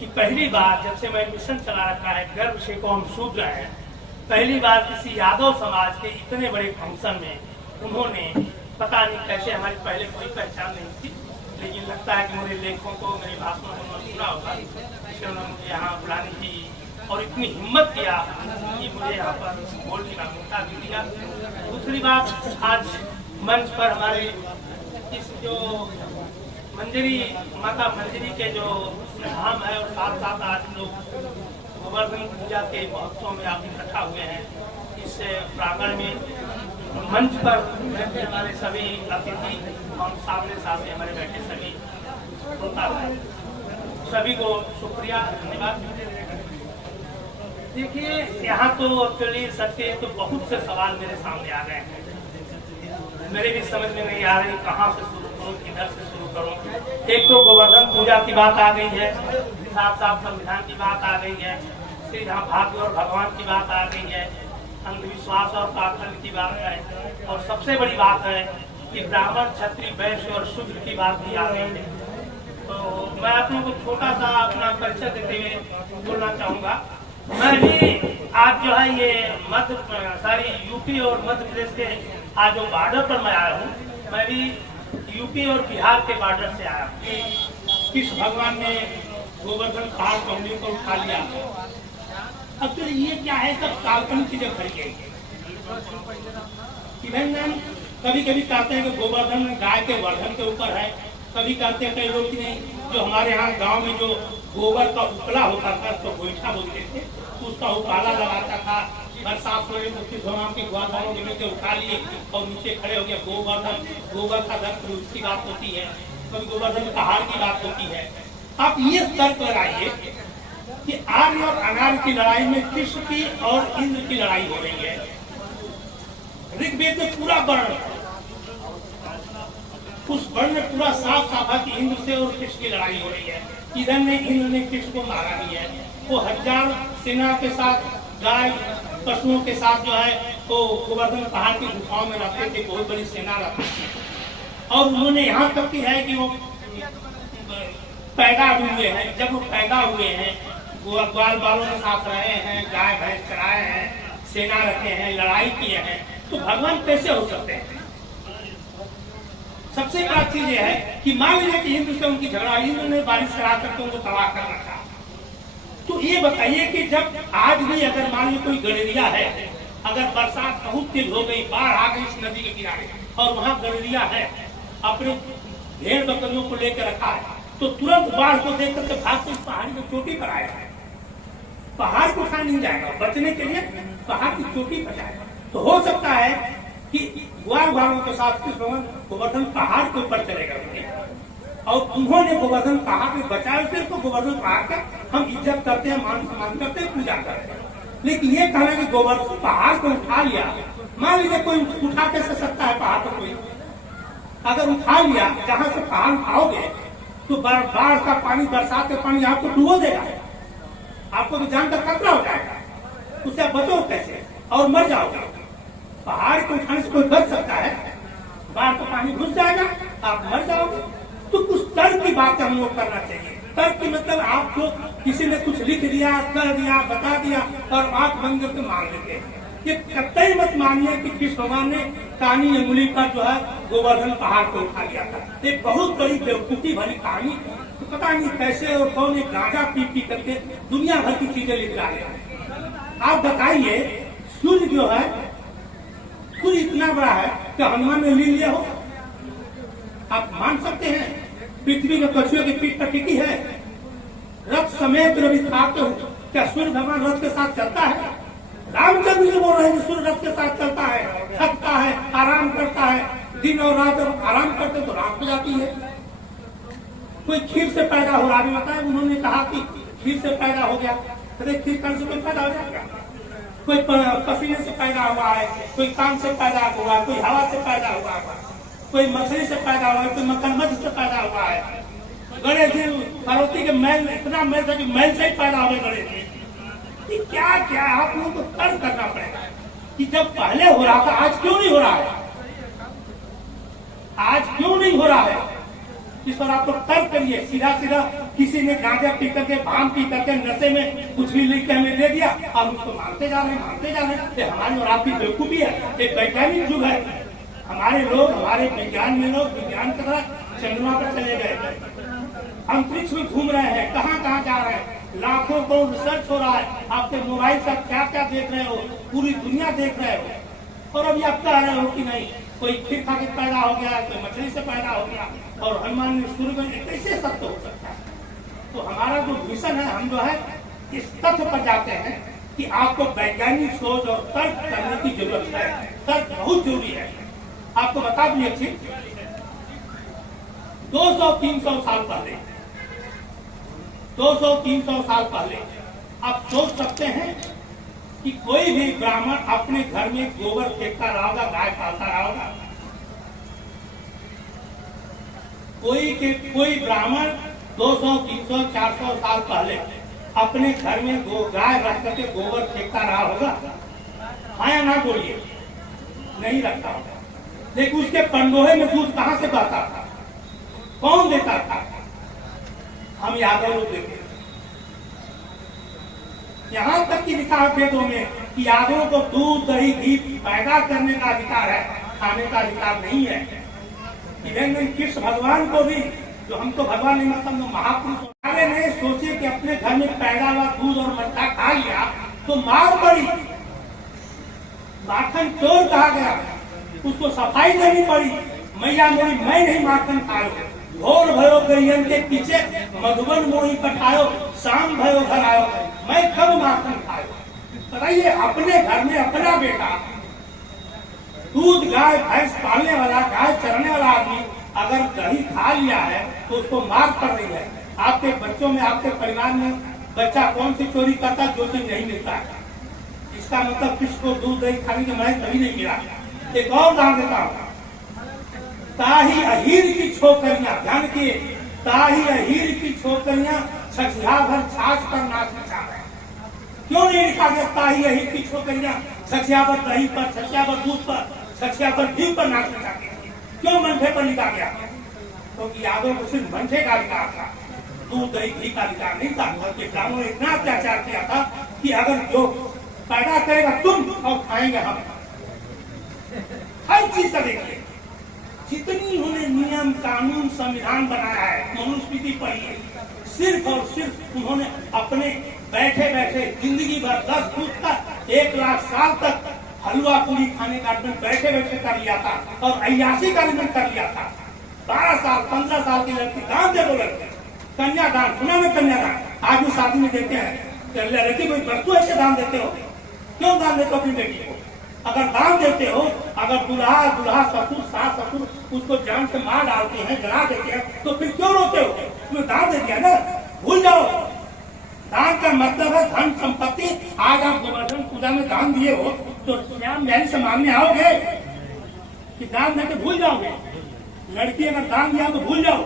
कि पहली बार जब से मैं मिशन चला रखा है गर्व से को हम शूद्र हैं, पहली बार किसी यादव समाज के इतने बड़े फंक्शन में उन्होंने पता नहीं कैसे, हमारी पहले कोई पहचान नहीं थी, लेकिन लगता है कि मेरे लेखों को, मेरे भाषणों को उन्होंने सुना होगा, इसलिए उन्होंने मुझे यहाँ बुलाने की और इतनी हिम्मत किया कि मुझे यहाँ पर बोलने का मौका भी दिया। दूसरी बात, आज मंच पर हमारे इस जो मंजरी माता मंजरी के जो धाम है और साथ साथ आज लोग गोवर्धन पूजा के महोत्सव में आप इकट्ठा हुए हैं। इस प्रांगण में मंच पर बैठे हमारे सभी अतिथि और सामने सामने हमारे बैठे सभी श्रोता है, सभी को शुक्रिया, धन्यवाद। देखिए, यहाँ तो एक्चुअली सत्य तो बहुत से सवाल मेरे सामने आ गए हैं, मेरे भी समझ में नहीं आ रही कहाँ से शुरू करूँ, किधर से शुरू करूँ। एक तो गोवर्धन पूजा की बात आ गई है, साथ साथ संविधान की बात आ गई है, श्री भाग्य और भगवान की बात आ गई है, अंधविश्वास और पाखंड की बात है, और सबसे बड़ी बात है कि ब्राह्मण, क्षत्रिय, वैश्य और शूद्र की बात भी आ गई है। तो मैं आप लोगों को छोटा सा अपना परिचय देते हुए बोलना चाहूँगा। मैं भी आज जो है ये यूपी और मध्य प्रदेश के आज जो बॉर्डर पर मैं आया हूँ, मैं भी यूपी और बिहार के बॉर्डर से आया हूँ। किस भगवान ने गोवर्धन पहाड़ पौड़ी को उठा लिया। अब तो ये क्या है, सब काल्पनिक चीजें भरी गई है। कभी कभी कहते हैं कि गोवर्धन गाय के वर्धन के ऊपर है, कभी कहते हैं कई लोग कि नहीं, जो हमारे यहाँ गांव में जो गोबर का उपला होता था उसको गोईठा बोलते थे, उसका उपाला लगाता था, बरसात होने तो फिर भगवान के ग्वालों के लेके उठा लिए और नीचे खड़े हो गया गोवर्धन। गोबर का दर्द उसकी बात होती है, कभी गोवर्धन पहाड़ की बात होती है। आप ये तर्क लगाइए कि आर्य और अनार्य की लड़ाई में कृष्ण की और इंद्र की लड़ाई हो रही है। ऋग्वेद में पूरा वर्ण, उस वर्ण में पूरा साफ साफ है कि इंद्र से और कृष्ण की लड़ाई हो रही है। इधर ने इंद्र ने कृष्ण को मारा भी है, वो 1000 सेना के साथ, गाय पशुओं के साथ जो है वो गोवर्धन पहाड़ की गुफाओं में रहते थे, बहुत बड़ी सेना रहती थी। और उन्होंने यहाँ तक की है कि वो पैदा भी हुए हैं। जब वो पैदा हुए हैं, ग्वाल बालों के साथ रहे हैं, गाय भैंस चराए हैं, सेना रखे हैं, लड़ाई किए हैं, तो भगवान कैसे हो सकते हैं। सबसे बड़ा चीज ये है कि मान लीजिए कि इंद्र से उनकी झगड़ा, इंद्र ने बारिश करा करके उनको तबाह कर रखा, तो ये बताइए कि जब आज भी अगर मान लीजिए कोई गड़ेरिया है, अगर बरसात बहुत तेज हो गई, बाढ़ आ गई इस नदी के किनारे और वहाँ गड़ेरिया है, अपने भेड़ बकरियों को लेकर रखा है, तो तुरंत बाढ़ को देख करके भाग के पहाड़ी की चोटी पर आएगा। पहाड़ को उठा नहीं जाएगा, बचने के लिए पहाड़ की चोटी पर जाएगा। तो हो सकता है कि ग्वाल बालों के साथ कृष्ण गोवर्धन पहाड़ के ऊपर चले गए और उन्होंने गोवर्धन पहाड़ पे बचाए, फिर तो गोवर्धन पहाड़ का हम इज्जत करते हैं, मान सम्मान करते हैं, पूजा करते हैं। लेकिन ये कहना कि गोवर्धन पहाड़ को उठा लिया, मान लीजिए कोई उठा कैसे सकता है पहाड़ को, कोई अगर उठा लिया, जहाँ से पहाड़ उठाओगे तो बाढ़ का पानी, बरसात का पानी आपको डुबो देगा, आपको तो जान का खतरा हो जाएगा, उससे आप बचो कैसे और मर जाओगे। पहाड़ को उठाने से कोई बच सकता है, बाढ़ का पानी घुस जाएगा, आप मर जाओगे। तो कुछ तर्क की बात हम लोग करना चाहिए। तर्क की मतलब आपको किसी ने कुछ लिख दिया, कर दिया, बता दिया और आंख बंद करके मान लेते हैं। ये कतई मत मानिए कि कृष्ण भगवान ने कानी अंगुली पर जो है गोवर्धन पहाड़ को उठा लिया था। ये बहुत बड़ी बेवकूफी भरी कहानी, तो पता नहीं कैसे और कौन एक गांजा पी पी करके दुनिया भर की चीजें लिख डाले। आप बताइए, सूर्य जो है, सूर्य इतना बड़ा है कि हनुमान ने ले लिया हो, आप मान सकते हैं? पृथ्वी में पशुओं की पीठ पर टिकी है, रथ समेत रवि खाते हो, क्या सूर्य भगवान रथ के साथ चलता है? रामचंद्र जी बोल रहे हैं सूर्य रथ के साथ चलता है, थकता है, आराम करता है, दिन और रात जब आराम करते तो रात हो जाती है। कोई खीर से पैदा हो रहा है, बताया उन्होंने कहा कि खीर से पैदा हो गया, अरे खीर कल से कोई पैदा हो जाएगा? कोई पसीने से पैदा हुआ है, कोई कान से पैदा हुआ है, कोई हवा से पैदा हुआ है, कोई मछली से पैदा हुआ है, कोई मगरमच्छ से पैदा हुआ है। गणेश जी पार्वती के मैल, इतना मैल था कि मैल से ही पैदा हुए गणेश जी। क्या क्या आप लोगों को तर्क करना पड़ेगा कि जब पहले हो रहा था, आज क्यों नहीं हो रहा है? आज क्यों नहीं हो रहा है? इस पर आप लोग तर्क करिए, सीधा सीधा किसी ने गांजा पी करके भांग पी करके नशे में कुछ भी लिख के हमें दे दिया, हम उसको मानते जा रहे हैं, मानते जा रहे हैं। ये हमारी और आपकी बेवकूफी है, एक वैज्ञानिक युग है। हमारे लोग, हमारे विज्ञान में लोग विज्ञान की तरह चंद्रमा पर चले गए, अंतरिक्ष में घूम रहे हैं, कहाँ कहाँ जा रहे हैं, लाखों करोड़ रिसर्च हो रहा है। आपके मोबाइल से क्या क्या देख रहे हो, पूरी दुनिया देख रहे हो, और अभी आप कह रहे हो कि नहीं कोई फिर खा के पैदा हो गया, कोई मछली से पैदा हो गया और हनुमान ने सूर्य में, कैसे सत्य हो सकता है? तो हमारा जो मिशन है, हम जो है इस तथ्य पर जाते हैं कि आपको वैज्ञानिक सोच और तर्क करने की जरूरत है। तर्क बहुत जरूरी है। आपको बता दूं एक चीज, 200-300 साल पहले, 200-300 साल पहले आप सोच सकते हैं कि कोई भी ब्राह्मण अपने घर में गोबर फेंकता रहा होगा, गाय पालता रहा होगा? कोई ब्राह्मण 200, 300, 400 साल पहले अपने घर में गाय रख करके गोबर फेंकता रहा होगा? हाँ या ना बोलिए? नहीं रखता होगा। लेकिन उसके पंडोहे में दूध कहां से बहता था? कौन देता था? हम यादव लोग देते। यहाँ तक कि लिखा है वेदों में कि यादवों को दूध, दही, घी पैदा करने का अधिकार है, खाने का अधिकार नहीं है। इधर कृष्ण भगवान को भी, जो हमको भगवान नहीं मतलब महापुरुष ने सोचे कि अपने घर में पैदा हुआ दूध और मट्ठा खा लिया तो मार पड़ी, माखन चोर कहा गया, उसको सफाई देनी पड़ी। मैया मोरी मैं नहीं माखन खायो, घोर भयो गैयन के पीछे मधुबन मोही पठायो, शाम भयो घर आयो, मैं कब माखन खायो? बताइए, अपने घर में अपना बेटा दूध, गाय भैंस पालने वाला, गाय चरने वाला आदमी अगर दही खा लिया है तो उसको मार पड़ रही है। आपके बच्चों में, आपके परिवार में बच्चा कौन सी चोरी करता जो चीज नहीं मिलता है? इसका मतलब किसी को दूध दही खाने के मैं कभी नहीं मिला। एक और उदाहरण देता हूँ, ताही अहीर की छोकरियां, ध्यान किए, ताही अहीर की छोकरियां छछिया भर छाछ पर नाच नचा रहे। क्यों नहीं लिखा गया ताही अहीर की छोकरियां छछिया भर दही पर, छछिया भर दूध पर, छछिया भर घी पर नाच नचाती? क्यों मंठे पर लिखा गया? क्योंकि यादव को सिर्फ मंठे का अधिकार था, दूध दही घी का अधिकार नहीं था। ब्राह्मणों ने इतना अत्याचार किया था कि अगर जो पैदा करेगा तुम और खाएंगे हम। हर चीज का देखिए, जितनी उन्होंने नियम, कानून, संविधान बनाया है, मनुस्मृति पढ़िए, सिर्फ और सिर्फ उन्होंने अपने बैठे बैठे जिंदगी भर 10 फुट तक 1 लाख साल तक हलवा पूरी खाने का आदमी बैठे बैठे कर लिया था और अय्यासी का आदमी कर लिया था। 12 साल 15 साल की लड़की दान दे, बोले कन्यादान, सुना में कन्यादान आज भी शादी में देते हैं। लड़की कोई वस्तु ऐसे दान देते हो? क्यों दान देते हो अपनी बेटी को? अगर दान देते हो, अगर दूल्हा ससुर सास ससुर उसको जान से मार डालते हैं, जला देते हैं, तो फिर क्यों रोते हो? तुम्हें दान दे दिया ना, भूल जाओ। दान का मतलब है धन संपत्ति। आज आप गोवर्धन पूजा में दान दिए हो तो श्याम महल से मांगने आओगे कि दान देके भूल जाओगे? लड़की अगर दान दिया तो भूल जाओ।